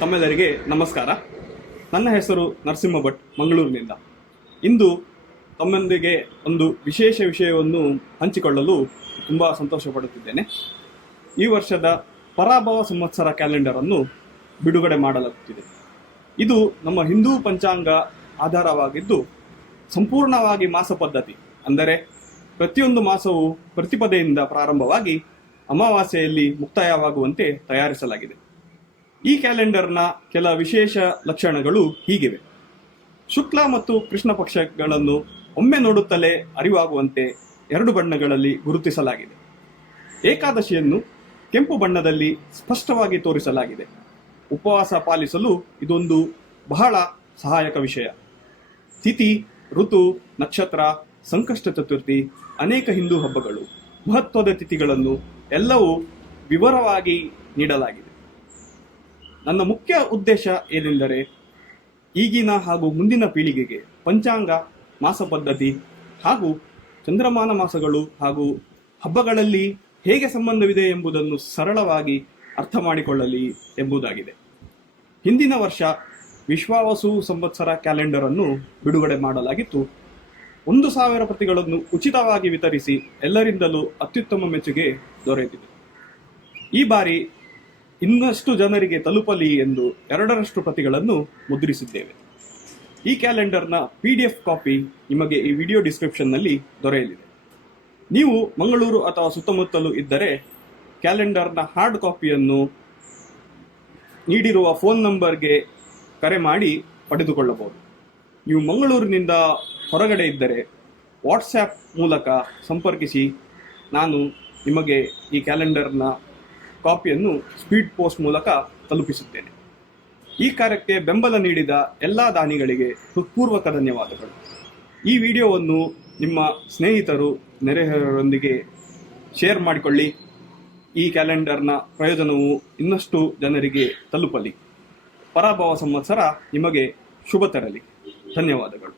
ತಮ್ಮೆಲ್ಲರಿಗೆ ನಮಸ್ಕಾರ. ನನ್ನ ಹೆಸರು ನರಸಿಂಹ ಭಟ್, ಮಂಗಳೂರಿನಿಂದ. ಇಂದು ತಮ್ಮೊಂದಿಗೆ ಒಂದು ವಿಶೇಷ ವಿಷಯವನ್ನು ಹಂಚಿಕೊಳ್ಳಲು ತುಂಬ ಸಂತೋಷ ಪಡುತ್ತಿದ್ದೇನೆ. ಈ ವರ್ಷದ ಪರಾಭವ ಸಂವತ್ಸರ ಕ್ಯಾಲೆಂಡರನ್ನು ಬಿಡುಗಡೆ ಮಾಡಲಾಗುತ್ತಿದೆ. ಇದು ನಮ್ಮ ಹಿಂದೂ ಪಂಚಾಂಗ ಆಧಾರವಾಗಿದ್ದು ಸಂಪೂರ್ಣವಾಗಿ ಮಾಸ ಪದ್ಧತಿ, ಅಂದರೆ ಪ್ರತಿಯೊಂದು ಮಾಸವು ಪ್ರತಿಪದೆಯಿಂದ ಪ್ರಾರಂಭವಾಗಿ ಅಮಾವಾಸ್ಯೆಯಲ್ಲಿ ಮುಕ್ತಾಯವಾಗುವಂತೆ ತಯಾರಿಸಲಾಗಿದೆ. ಈ ಕ್ಯಾಲೆಂಡರ್ನ ಕೆಲ ವಿಶೇಷ ಲಕ್ಷಣಗಳು ಹೀಗಿವೆ. ಶುಕ್ಲ ಮತ್ತು ಕೃಷ್ಣ ಪಕ್ಷಗಳನ್ನು ಒಮ್ಮೆ ನೋಡುತ್ತಲೇ ಅರಿವಾಗುವಂತೆ 2 ಬಣ್ಣಗಳಲ್ಲಿ ಗುರುತಿಸಲಾಗಿದೆ. ಏಕಾದಶಿಯನ್ನು ಕೆಂಪು ಬಣ್ಣದಲ್ಲಿ ಸ್ಪಷ್ಟವಾಗಿ ತೋರಿಸಲಾಗಿದೆ. ಉಪವಾಸ ಪಾಲಿಸಲು ಇದೊಂದು ಬಹಳ ಸಹಾಯಕ ವಿಷಯ. ತಿಥಿ, ಋತು, ನಕ್ಷತ್ರ, ಸಂಕಷ್ಟ ಚತುರ್ಥಿ, ಅನೇಕ ಹಿಂದೂ ಹಬ್ಬಗಳು, ಮಹತ್ವದ ತಿಥಿಗಳನ್ನು ಎಲ್ಲವೂ ವಿವರವಾಗಿ ನೀಡಲಾಗಿದೆ. ನನ್ನ ಮುಖ್ಯ ಉದ್ದೇಶ ಏನೆಂದರೆ, ಈಗಿನ ಹಾಗೂ ಮುಂದಿನ ಪೀಳಿಗೆಗೆ ಪಂಚಾಂಗ, ಮಾಸ ಪದ್ಧತಿ ಹಾಗೂ ಚಂದ್ರಮಾನ ಮಾಸಗಳು ಹಾಗೂ ಹಬ್ಬಗಳಲ್ಲಿ ಹೇಗೆ ಸಂಬಂಧವಿದೆ ಎಂಬುದನ್ನು ಸರಳವಾಗಿ ಅರ್ಥ ಮಾಡಿಕೊಳ್ಳಲಿ ಎಂಬುದಾಗಿದೆ. ಹಿಂದಿನ ವರ್ಷ ವಿಶ್ವಾವಸು ಸಂವತ್ಸರ ಕ್ಯಾಲೆಂಡರ್ ಅನ್ನು ಬಿಡುಗಡೆ ಮಾಡಲಾಗಿತ್ತು. 1,000 ಪ್ರತಿಗಳನ್ನು ಉಚಿತವಾಗಿ ವಿತರಿಸಿ ಎಲ್ಲರಿಂದಲೂ ಅತ್ಯುತ್ತಮ ಮೆಚ್ಚುಗೆ ದೊರೆತಿದೆ. ಈ ಬಾರಿ ಇನ್ನಷ್ಟು ಜನರಿಗೆ ತಲುಪಲಿ ಎಂದು 2ರಷ್ಟು ಪ್ರತಿಗಳನ್ನು ಮುದ್ರಿಸಿದ್ದೇವೆ. ಈ ಕ್ಯಾಲೆಂಡರ್ನ PDF ಕಾಪಿ ನಿಮಗೆ ಈ ವಿಡಿಯೋ ಡಿಸ್ಕ್ರಿಪ್ಷನ್ನಲ್ಲಿ ದೊರೆಯಲಿದೆ. ನೀವು ಮಂಗಳೂರು ಅಥವಾ ಸುತ್ತಮುತ್ತಲೂ ಇದ್ದರೆ ಕ್ಯಾಲೆಂಡರ್ನ ಹಾರ್ಡ್ ಕಾಪಿಯನ್ನು ನೀಡಿರುವ ಫೋನ್ ನಂಬರ್ಗೆ ಕರೆ ಮಾಡಿ ಪಡೆದುಕೊಳ್ಳಬಹುದು. ನೀವು ಮಂಗಳೂರಿನಿಂದ ಹೊರಗಡೆ ಇದ್ದರೆ ವಾಟ್ಸ್ಆ್ಯಪ್ ಮೂಲಕ ಸಂಪರ್ಕಿಸಿ, ನಾನು ನಿಮಗೆ ಈ ಕ್ಯಾಲೆಂಡರ್ನ ಕಾಪಿಯನ್ನು ಸ್ಪೀಡ್ ಪೋಸ್ಟ್ ಮೂಲಕ ತಲುಪಿಸುತ್ತೇನೆ. ಈ ಕಾರ್ಯಕ್ಕೆ ಬೆಂಬಲ ನೀಡಿದ ಎಲ್ಲ ದಾನಿಗಳಿಗೆ ಹೃತ್ಪೂರ್ವಕ ಧನ್ಯವಾದಗಳು. ಈ ವಿಡಿಯೋವನ್ನು ನಿಮ್ಮ ಸ್ನೇಹಿತರು, ನೆರೆಹೊರೆಯವರೊಂದಿಗೆ ಶೇರ್ ಮಾಡಿಕೊಳ್ಳಿ. ಈ ಕ್ಯಾಲೆಂಡರ್ನ ಪ್ರಯೋಜನವು ಇನ್ನಷ್ಟು ಜನರಿಗೆ ತಲುಪಲಿ. ಪರಾಭವ ಸಂವತ್ಸರ ನಿಮಗೆ ಶುಭ ತರಲಿ. ಧನ್ಯವಾದಗಳು.